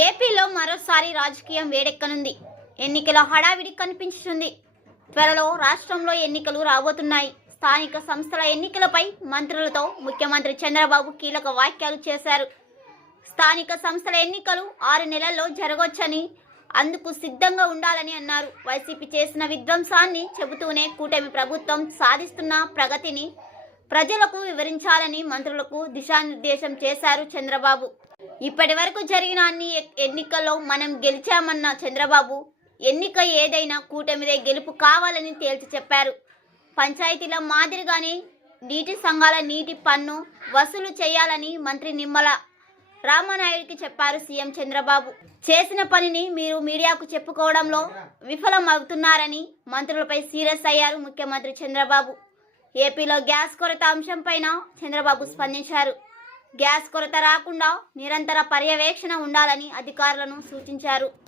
ఏపీలో మరోసారి రాజకీయం వేడెక్కనుంది. ఎన్నికల హడావిడి కనిపించుతుంది. త్వరలో రాష్ట్రంలో ఎన్నికలు రాబోతున్నాయి. స్థానిక సంస్థల ఎన్నికలపై మంత్రులతో ముఖ్యమంత్రి చంద్రబాబు కీలక వ్యాఖ్యలు చేశారు. స్థానిక సంస్థల ఎన్నికలు 6 నెలల్లో జరగొచ్చని, అందుకు సిద్ధంగా ఉండాలని అన్నారు. వైసీపీ చేసిన విధ్వంసాన్ని చెబుతూనే కూటమి ప్రభుత్వం సాధిస్తున్న ప్రగతిని ప్రజలకు వివరించాలని మంత్రులకు దిశానిర్దేశం చేశారు చంద్రబాబు. ఇప్పటి వరకు జరిగిన అన్ని ఎన్నికల్లో మనం గెలిచామన్న చంద్రబాబు, ఎన్నిక ఏదైనా కూటమిదే గెలుపు కావాలని తేల్చి చెప్పారు. పంచాయతీల మాదిరిగానే నీటి సంఘాల నీటి పన్ను వసూలు చేయాలని మంత్రి నిమ్మల రామానాయుడికి చెప్పారు సీఎం చంద్రబాబు. చేసిన పనిని మీరు మీడియాకు చెప్పుకోవడంలో విఫలం అవుతున్నారని మంత్రులపై సీరియస్ అయ్యారు ముఖ్యమంత్రి చంద్రబాబు. ఏపీలో గ్యాస్ కొరత అంశంపైన చంద్రబాబు స్పందించారు. గ్యాస్ కొరత రాకుండా నిరంతర పర్యవేక్షణ ఉండాలని అధికారులను సూచించారు.